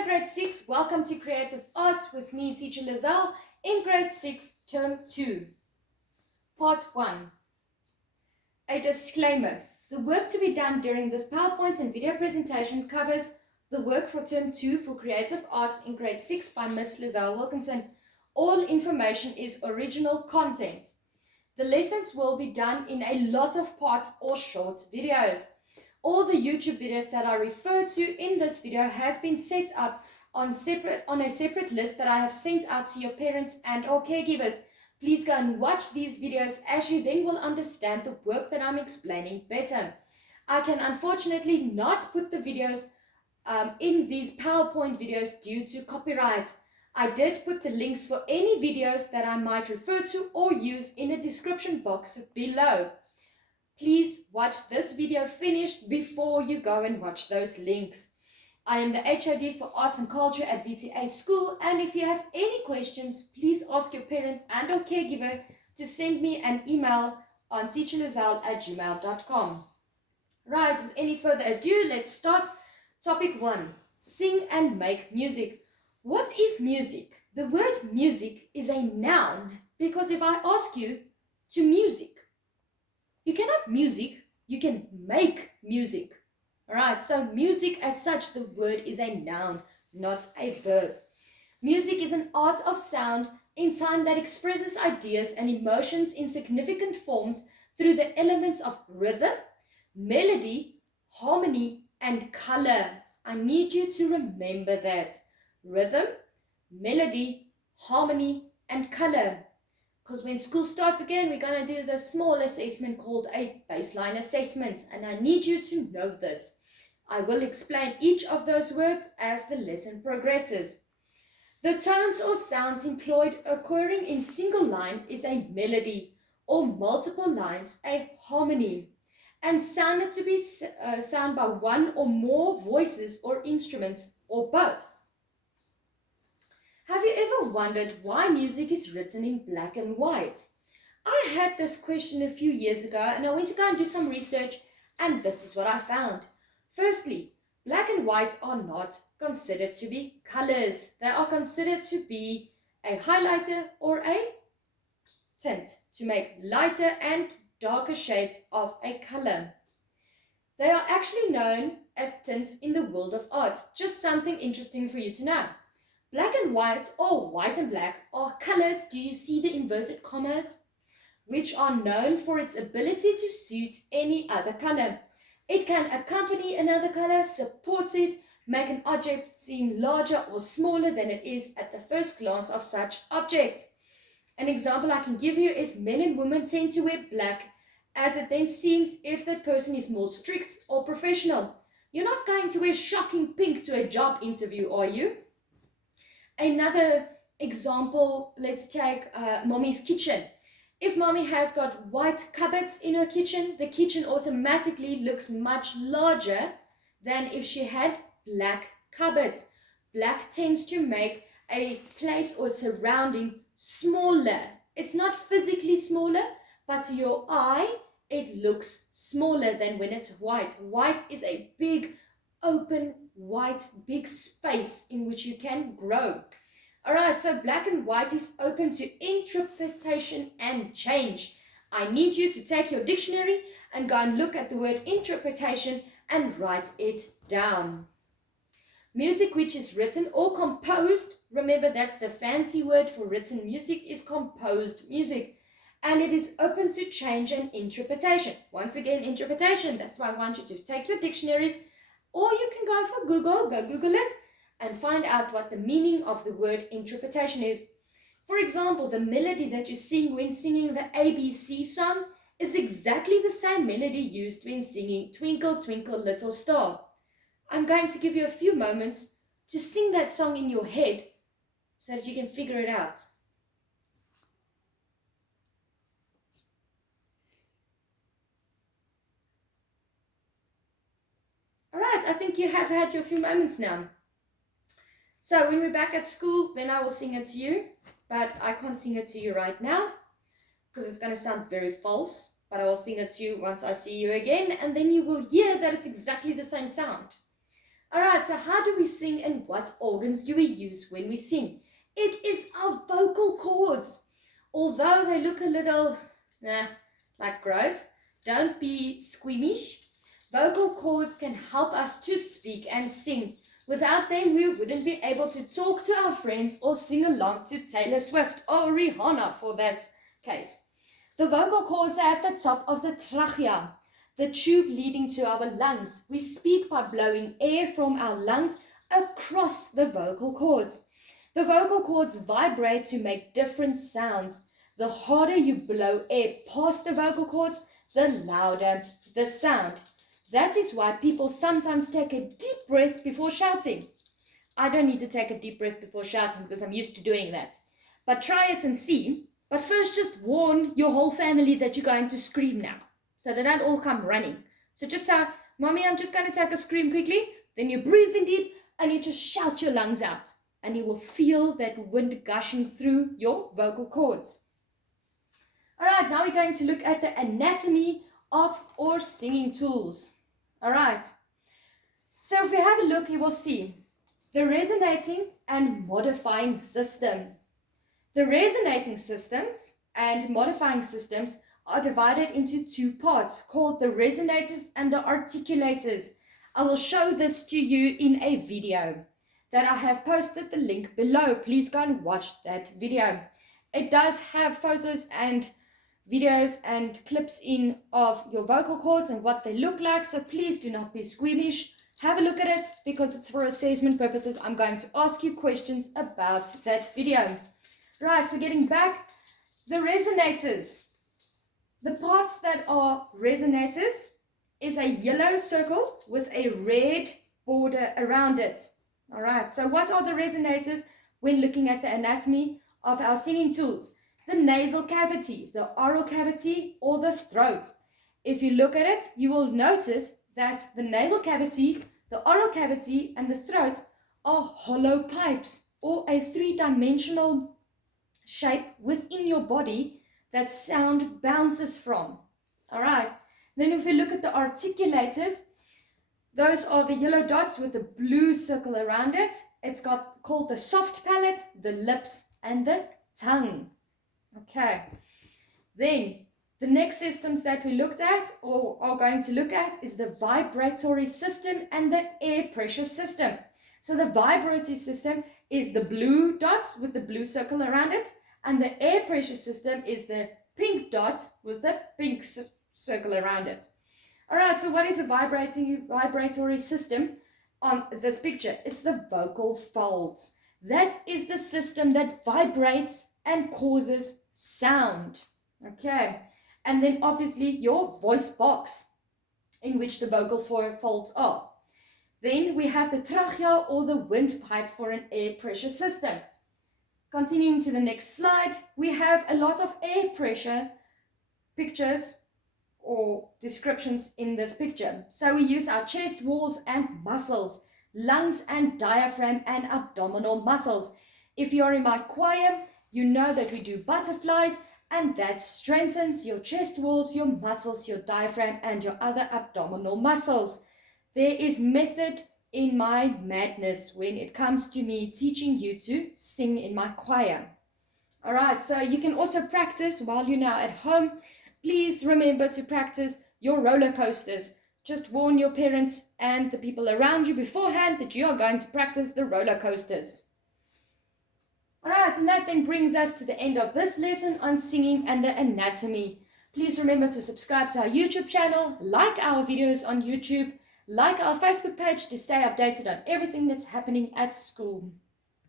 Hello grade 6, welcome to Creative Arts with me, teacher Lizelle, in grade 6, term 2. Part 1. A disclaimer. The work to be done during this PowerPoint and video presentation covers the work for term 2 for Creative Arts in grade 6 by Miss Lizelle Wilkinson. All information is original content. The lessons will be done in a lot of parts or short videos. All the YouTube videos that I refer to in this video has been set up on a separate list that I have sent out to your parents and or caregivers. Please go and watch these videos as you then will understand the work that I'm explaining better. I can unfortunately not put the videos in these PowerPoint videos due to copyright. I did put the links for any videos that I might refer to or use in the description box below. Please watch this video finished before you go and watch those links. I am the HOD for Arts and Culture at VTA School, and if you have any questions, please ask your parents and or caregiver to send me an email on teacherlizelle@gmail.com. Right, with any further ado, let's start. Topic 1. Sing and make music. What is music? The word music is a noun because if I ask you to music, you cannot music, you can make music. Alright, so music as such, the word is a noun, not a verb. Music is an art of sound in time that expresses ideas and emotions in significant forms through the elements of rhythm, melody, harmony, and color. I need you to remember that. Rhythm, melody, harmony, and color. Because when school starts again, we're going to do the small assessment called a baseline assessment. And I need you to know this. I will explain each of those words as the lesson progresses. The tones or sounds employed occurring in single line is a melody, or multiple lines a harmony, and sounded to be sound by one or more voices or instruments, or both. Have you ever wondered why music is written in black and white? I had this question a few years ago and I went to go and do some research, and this is what I found. Firstly, black and white are not considered to be colors. They are considered to be a highlighter or a tint to make lighter and darker shades of a color. They are actually known as tints in the world of art. Just something interesting for you to know. Black and white, or white and black, are colors, do you see the inverted commas? Which are known for its ability to suit any other color. It can accompany another color, support it, make an object seem larger or smaller than it is at the first glance of such object. An example I can give you is men and women tend to wear black, as it then seems if that person is more strict or professional. You're not going to wear shocking pink to a job interview, are you? Another example, let's take mommy's kitchen. If mommy has got white cupboards in her kitchen, the kitchen automatically looks much larger than if she had black cupboards. Black tends to make a place or surrounding smaller. It's not physically smaller, but to your eye, it looks smaller than when it's white. White is a big, open, white, big space in which you can grow. Alright, so black and white is open to interpretation and change. I need you to take your dictionary and go and look at the word interpretation and write it down. Music which is written or composed, remember that's the fancy word for written music, is composed music. And it is open to change and interpretation. Once again, interpretation. That's why I want you to take your dictionaries, or you can go for Google, go Google it, and find out what the meaning of the word interpretation is. For example, the melody that you sing when singing the ABC song is exactly the same melody used when singing Twinkle, Twinkle, Little Star. I'm going to give you a few moments to sing that song in your head so that you can figure it out. Alright, I think you have had your few moments now. So when we're back at school, then I will sing it to you, but I can't sing it to you right now because it's going to sound very false, but I will sing it to you once I see you again, and then you will hear that it's exactly the same sound. Alright, so how do we sing and what organs do we use when we sing? It is our vocal cords. Although they look a little, like gross, don't be squeamish. Vocal cords can help us to speak and sing. Without them, we wouldn't be able to talk to our friends or sing along to Taylor Swift or Rihanna for that case. The vocal cords are at the top of the trachea, the tube leading to our lungs. We speak by blowing air from our lungs across the vocal cords. The vocal cords vibrate to make different sounds. The harder you blow air past the vocal cords, the louder the sound. That is why people sometimes take a deep breath before shouting. I don't need to take a deep breath before shouting because I'm used to doing that. But try it and see. But first just warn your whole family that you're going to scream now, so they don't all come running. So just say, Mommy, I'm just going to take a scream quickly. Then you breathe in deep and you just shout your lungs out. And you will feel that wind gushing through your vocal cords. All right, now we're going to look at the anatomy of our singing tools. All right. So if we have a look, you will see the resonating and modifying system. The resonating systems and modifying systems are divided into two parts called the resonators and the articulators. I will show this to you in a video that I have posted the link below. Please go and watch that video. It does have photos and videos and clips in of your vocal cords and what they look like, so please do not be squeamish. Have a look at it because it's for assessment purposes. I'm going to ask you questions about that video. Right, so getting back, the resonators. The parts that are resonators is a yellow circle with a red border around it. All right, so what are the resonators when looking at the anatomy of our singing tools? The nasal cavity, the oral cavity, or the throat. If you look at it, you will notice that the nasal cavity, the oral cavity, and the throat are hollow pipes or a three-dimensional shape within your body that sound bounces from. All right, then if we look at the articulators, those are the yellow dots with the blue circle around it. It's called the soft palate, the lips, and the tongue. Okay, then the next systems that we looked at or are going to look at is the vibratory system and the air pressure system. So the vibratory system is the blue dots with the blue circle around it, and the air pressure system is the pink dot with the pink circle around it. All right, so what is a vibratory system on this picture? It's the vocal folds. That is the system that vibrates and causes sound. Okay, and then obviously your voice box in which the vocal folds are. Then we have the trachea or the windpipe for an air pressure system. Continuing to the next slide, we have a lot of air pressure pictures or descriptions in this picture. So we use our chest walls and muscles, lungs and diaphragm and abdominal muscles. If you're in my choir, you know that we do butterflies, and that strengthens your chest walls, your muscles, your diaphragm, and your other abdominal muscles. There is method in my madness when it comes to me teaching you to sing in my choir. All right, so you can also practice while you're now at home. Please remember to practice your roller coasters. Just warn your parents and the people around you beforehand that you are going to practice the roller coasters. All right, and that then brings us to the end of this lesson on singing and the anatomy. Please remember to subscribe to our YouTube channel, like our videos on YouTube, like our Facebook page to stay updated on everything that's happening at school.